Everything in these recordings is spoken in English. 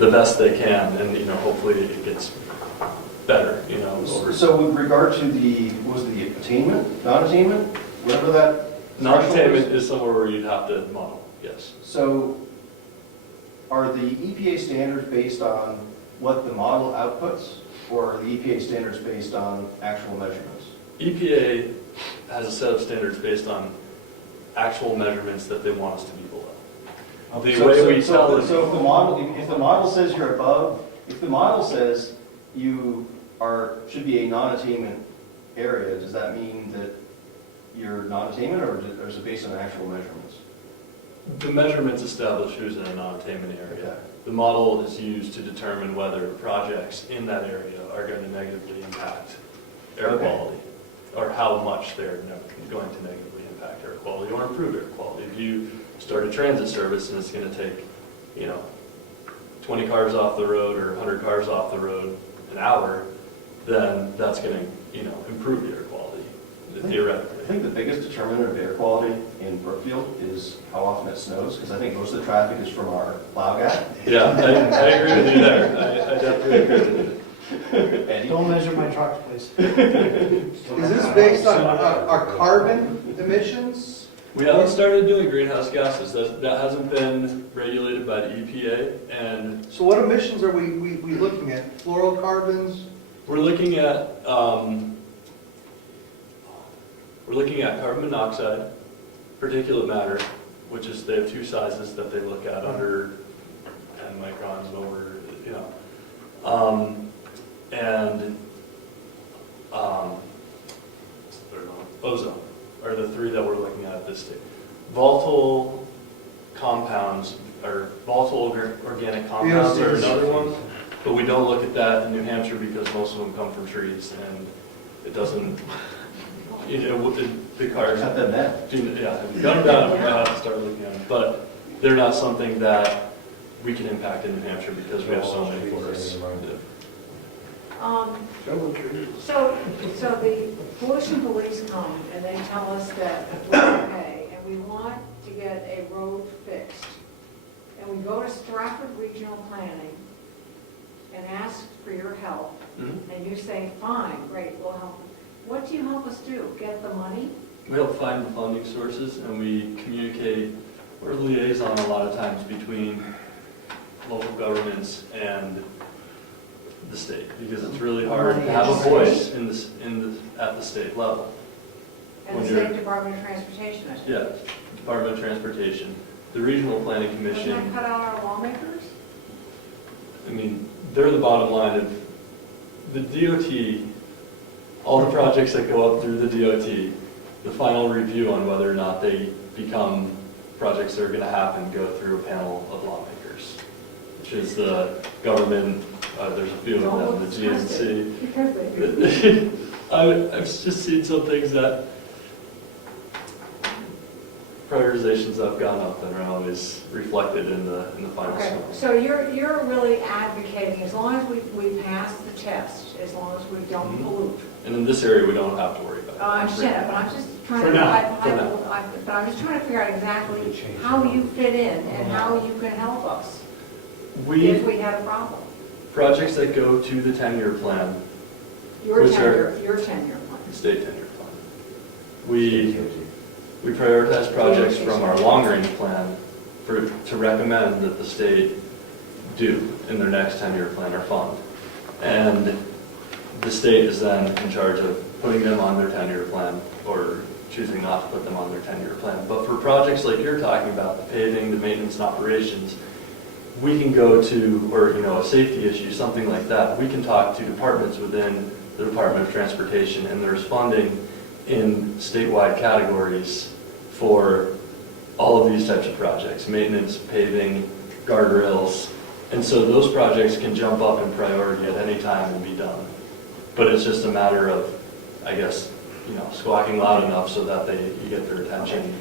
the best they can, and hopefully it gets better. Over. So with regard to the attainment, non-attainment, whatever that Non-attainment is somewhere where you'd have to model. Yes. So are the EPA standards based on what the model outputs, or are the EPA standards based on actual measurements? EPA has a set of standards based on actual measurements that they want us to be below. So if the model says you're above, if the model says you should be a non-attainment area, does that mean that you're non-attainment, or is it based on actual measurements? The measurements establish who's in a non-attainment area. Okay. The model is used to determine whether projects in that area are going to negatively impact air quality, or how much they're going to negatively impact air quality or improve air quality. If you start a transit service and it's going to take, 20 cars off the road or 100 cars off the road an hour, then that's going to, improve the air quality, theoretically. I think the biggest determinant of air quality in Brookfield is how often it snows, because I think most of the traffic is from our plow guy. Yeah, I agree with you there. I definitely agree with you. Don't measure my trucks, please. Is this based on our carbon emissions? We haven't started doing greenhouse gases. That hasn't been regulated by the EPA, and So what emissions are we looking at? Fluorocarbons? we're looking at carbon monoxide, particulate matter, which is they have two sizes that they look at under 10 microns and over, and what's the third one? Ozone are the three that we're looking at this stage. Volatile compounds, or volatile organic compounds are another one, but we don't look at that in New Hampshire because most of them come from trees, and it doesn't, the cars. Cut them down. Yeah, if you cut them down, we might have to start looking at them, but they're not something that we can impact in New Hampshire because we have so many forests. So the pollution police come and they tell us that we're okay and we want to get a road fixed. And we go to Stratford Regional Planning and ask for your help. Mhm. And you say, fine, great, we'll help. What do you help us do? Get the money? We help find the funding sources, and we communicate, we're a liaison a lot of times between local governments and the state, because it's really hard to have a voice at the state level. And the When you're- State Department of Transportation, I think. Yeah, Department of Transportation, the Regional Planning Doesn't Commission. that cut out our lawmakers? I mean, they're the bottom line of the DOT, all the projects that go up through the DOT, the final review on whether or not they become projects that are going to happen go through a panel of lawmakers, which is the government, there's a few of them, the GNC. Because they I've just seen some things that prioritizations that have gone up and are always reflected in the final Okay, score. so you're really advocating, as long as we pass the test, as long as we don't pollute. And in this area, we don't have to worry about it. I understand that, but I'm just trying For to, now, but I'm just trying to figure out exactly how you fit in and how you can help us if we had a problem. Projects that go to the 10-year plan, Your Which tenure plan. the state 10-year plan. We prioritize projects from our long-range plan to recommend that the state do in their next 10-year plan or fund. And the state is then in charge of putting them on their 10-year plan or choosing not to put them on their 10-year plan. But for projects like you're talking about, the paving, the maintenance and operations, we can go to, or a safety issue, something like that, we can talk to departments within the Department of Transportation, and there's funding in statewide categories for all of these types of projects, maintenance, paving, guardrails, and so those projects can jump up in priority at any time and be done. But it's just a matter of, I guess, squawking loud enough so that you get their attention.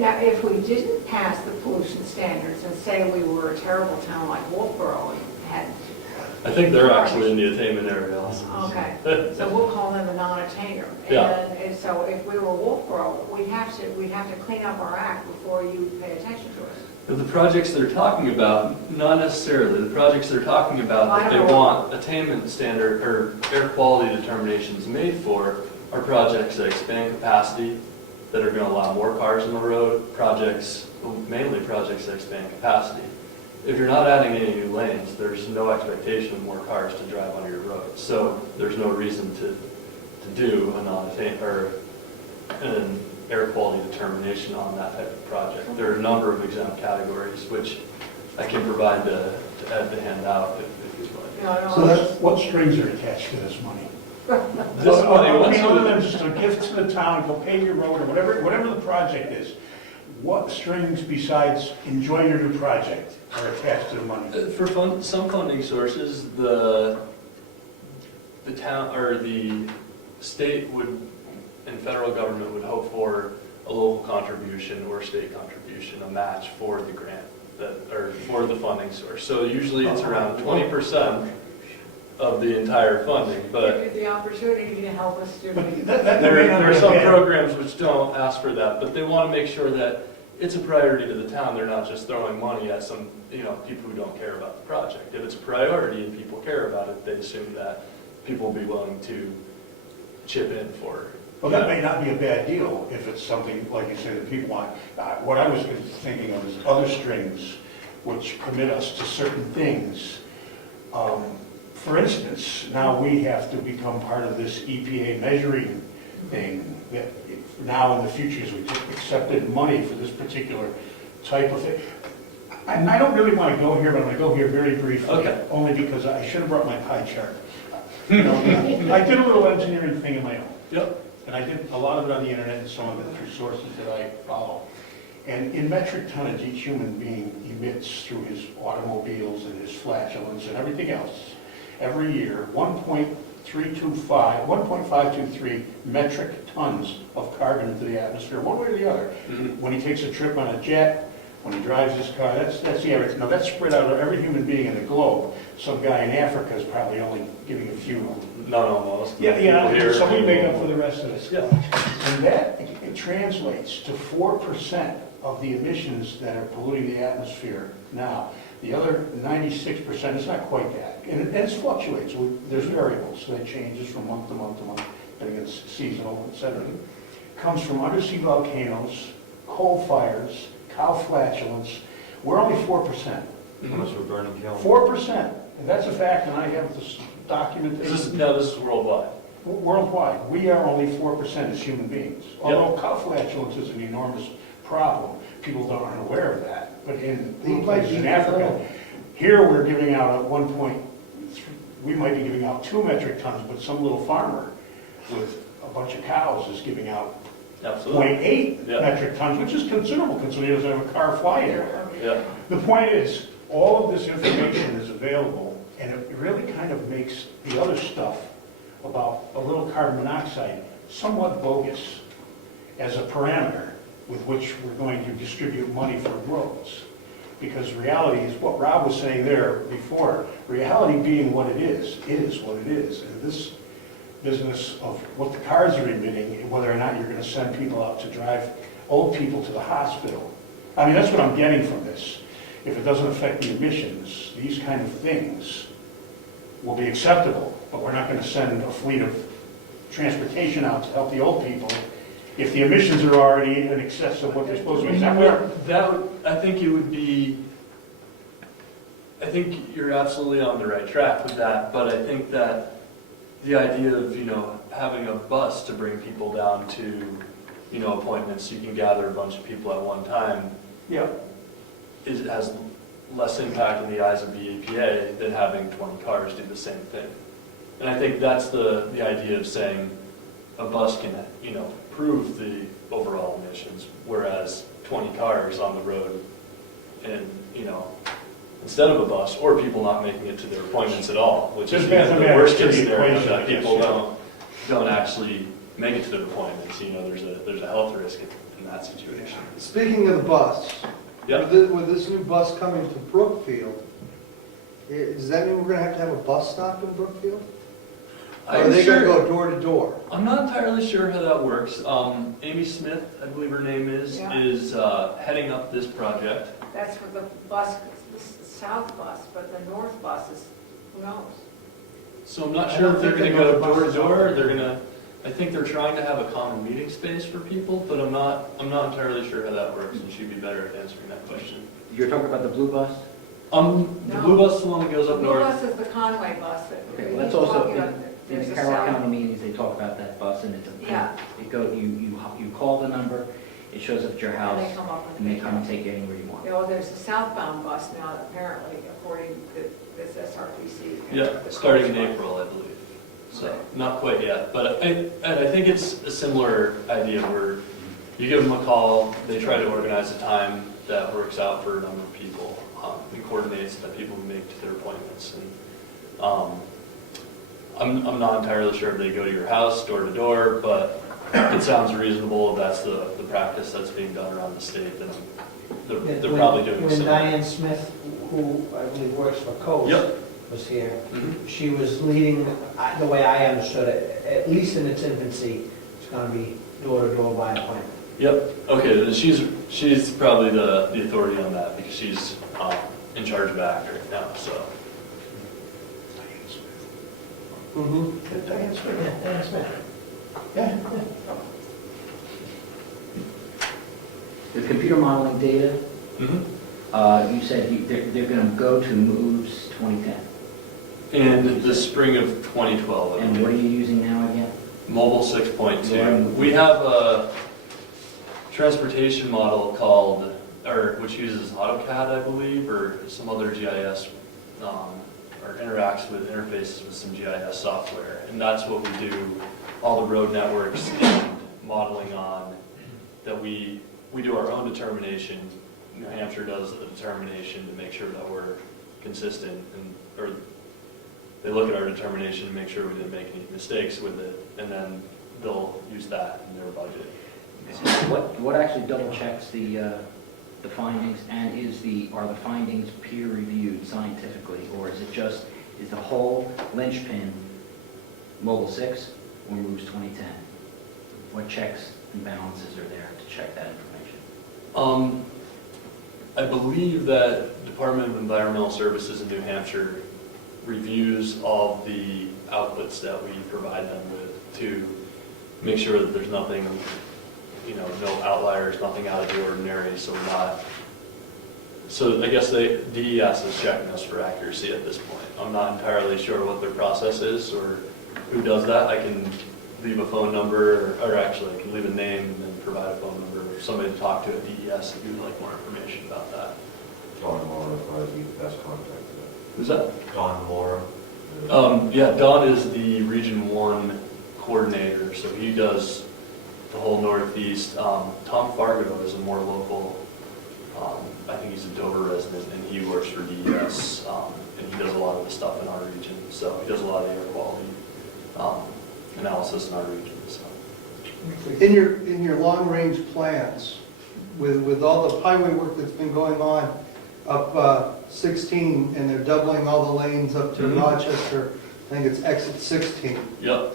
Now, if we didn't pass the pollution standards and say we were a terrible town like Wolfboro and had, I think they're actually in the attainment area also. okay, so we'll call them a non-attainer. Yeah. And so if we were Wolfboro, we'd have to clean up our act before you pay attention to us. The projects they're talking about, not necessarily. The projects they're talking about that they want attainment standard or air quality determinations made for are projects that expand capacity, that are going to allow more cars on the road, projects, mainly projects that expand capacity. If you're not adding any new lanes, there's no expectation of more cars to drive on your road. So there's no reason to do a non-attain or an air quality determination on that type of project. There are a number of exempt categories, which I can provide to Ed to hand out if you'd like. So that's, what strings are attached to this money? This money, I once mean, other you- than just a gift to the town, go pave your road, or whatever the project is, what strings besides enjoy your new project are attached to the money? For some funding sources, the town or the state would, and federal government would hope for a local contribution or state contribution, a match for the grant or for the funding source. So usually it's around 20% of the entire funding, but Give you the opportunity to help us do But it. that there may not are be a some bad- programs which don't ask for that, but they want to make sure that it's a priority to the town. They're not just throwing money at some, people who don't care about the project. If it's a priority and people care about it, they assume that people will be willing to chip in for it. Well, that may not be a bad deal if it's something, like you say, that people want. What I was thinking of is other strings which commit us to certain things. For instance, now we have to become part of this EPA measuring thing. That now in the future, as we take accepted money for this particular type of thing. I don't really want to go here, but I'm going to go here very briefly. Okay. Only because I should have brought my pie chart. I did a little engineering thing of my own. Yep. And I did a lot of it on the internet and some of it through sources that I follow. And in metric tonnage, each human being emits through his automobiles and his flatulence and everything else, every year, 1.523 metric tons of carbon into the atmosphere, one way or the other. Mhm. When he takes a trip on a jet, when he drives his car, that's the average. Now, that's spread out over every human being in the globe. Some guy in Africa is probably only giving a few. Not almost. Yeah, People here- so we make up for the rest of this. Yeah. And that, it translates to 4% of the emissions that are polluting the atmosphere now. The other 96%, it's not quite that. And it fluctuates. There's variables, so it changes from month to month to month, depending on seasonal, et cetera. Comes from undersea volcanoes, coal fires, cow flatulence. We're only 4%. Unless we're burning kiln. 4%. And that's a fact, and I have this documentation. This is worldwide. Worldwide, we are only 4% as human beings. Although cow flatulence is an enormous problem, people aren't aware of that. But in places in Africa, here we're giving out at 1.3, we might be giving out 2 metric tons, but some little farmer with a bunch of cows is giving out Absolutely. 0.8 Yeah. metric tons, which is considerable considering he doesn't have a car flying anywhere. Yeah. The point is, all of this information is available, and it really kind of makes the other stuff about a little carbon monoxide somewhat bogus as a parameter with which we're going to distribute money for roads. Because reality is what Rob was saying there before, reality being what it is what it is. And this business of what the cars are emitting, and whether or not you're going to send people out to drive old people to the hospital. I mean, that's what I'm getting from this. If it doesn't affect the emissions, these kind of things will be acceptable, but we're not going to send a fleet of transportation out to help the old people if the emissions are already in excess of what they're supposed to be. Is that where? I think it would be, I think you're absolutely on the right track with that, but I think that the idea of, having a bus to bring people down to, appointments, so you can gather a bunch of people at one time, Yeah. has less impact in the eyes of the EPA than having 20 cars do the same thing. And I think that's the idea of saying a bus can, improve the overall emissions, whereas 20 cars on the road and, instead of a bus, or people not making it to their appointments at all, which is Just the mathematics worst to case the scenario, equation, that I guess, people yeah. don't actually make it to their appointments. There's a health risk in that situation. Speaking of the bus, Yep. with this new bus coming to Brookfield, does that mean we're gonna have a bus stop in Brookfield? Or are they gonna go door to door? I'm not entirely sure how that works. Amy Smith, I believe her name is Yeah. heading up this project. that's for the bus, the south bus, but the north bus is, who knows? So I'm not I sure don't if they're think gonna they go know the door to buses out door, there. or they're gonna, I think they're trying to have a common meeting space for people, but I'm not entirely sure how that works, and she'd be better at answering that question. You're talking about the blue bus? The No. blue bus is the one that goes The up blue north. bus is the Conway bus that Okay, well, he's that's also, talking about. in There's the a Carroll south. County meetings, they talk about that bus, and it's a, Yeah. it go, you call the number, it shows up at your And house, they come up and they come and and take you anywhere you want. you know, there's a southbound bus now, apparently, according to this SRPC. Yeah, starting in April, I believe. So, not quite yet, but I think it's a similar idea where you give them a call, they try to organize a time that works out for a number of people, and coordinates that people can make to their appointments. And I'm not entirely sure if they go to your house, door to door, but it sounds reasonable if that's the practice that's being done around the state, then they're probably doing When similar. Diane Smith, who I believe works for Coast, Yep. was here, Mhm. she was leading, the way I understood it, at least in its infancy, it's gonna be door-to-door by appointment. Yep, okay, then she's probably the authority on that, because she's in charge of ACT right now, so. Mm-hmm. Diane Smith, yeah, Diane Smith. Yeah, The computer modeling data, Mhm. you said they're gonna go to moves 2010. In the spring of 2012, I And what are believe. you using now again? Mobile 6.2. We have a transportation model called, or which uses AutoCAD, I believe, or some other GIS, or interacts with interfaces with some GIS software. And that's what we do all the road networks and modeling on, that we do our own determination. New Hampshire does the determination to make sure that we're consistent, and, or they look at our determination to make sure we didn't make any mistakes with it, and then they'll use that in their budget. What actually double checks the findings, and are the findings peer reviewed scientifically, or is it just, is the whole linchpin Mobile 6 or moves 2010? What checks and balances are there to check that information? I believe that Department of Environmental Services in New Hampshire reviews all the outputs that we provide them with to make sure that there's nothing, no outliers, nothing out of the ordinary, so we're not. So I guess DES is checking us for accuracy at this point. I'm not entirely sure what their process is or who does that. I can leave a phone number, or actually I can leave a name and then provide a phone number for somebody to talk to at DES if you'd like more information about that. Don Moore is probably the best contact for that. Who's that? Don Moore. Yeah, Don is the Region 1 coordinator, so he does the whole Northeast. Tom Fargo is a more local, I think he's a Dover resident, and he works for DES, and he does a lot of the stuff in our region, so he does a lot of the air quality analysis in our region, so. In your long-range plans, with all the highway work that's been going on up 16, and they're doubling all the lanes up to Mhm. Rochester, I think it's exit 16. Yep.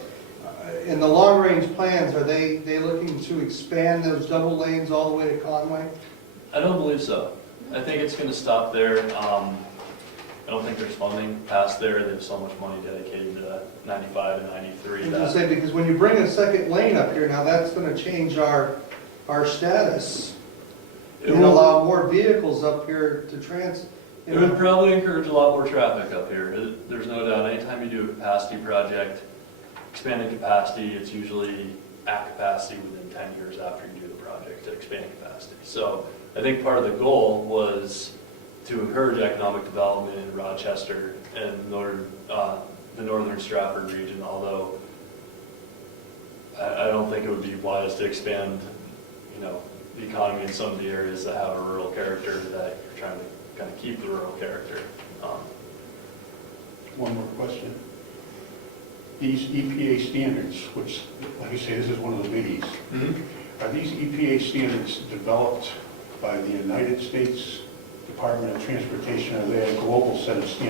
In the long-range plans, are they looking to expand those double lanes all the way to Conway? I don't believe so. I think it's gonna stop there. I don't think there's funding past there. They have so much money dedicated to 95 and 93. I'm that- just saying, because when you bring a second lane up here, now that's gonna change our status It and will- allow more vehicles up here to It would probably encourage a lot more traffic up here. There's no doubt. Anytime you do a capacity project, expanding capacity, it's usually at capacity within 10 years after you do the project to expand capacity. So I think part of the goal was to encourage economic development in Rochester and the northern Stratford region, although I don't think it would be wise to expand, the economy in some of the areas that have a rural character, that you're trying to kind of keep the rural character. One more question. These EPA standards, which, like I say, this is one of the biggies. Are these EPA standards developed by the United States Department of Transportation, or are they a global set of standards?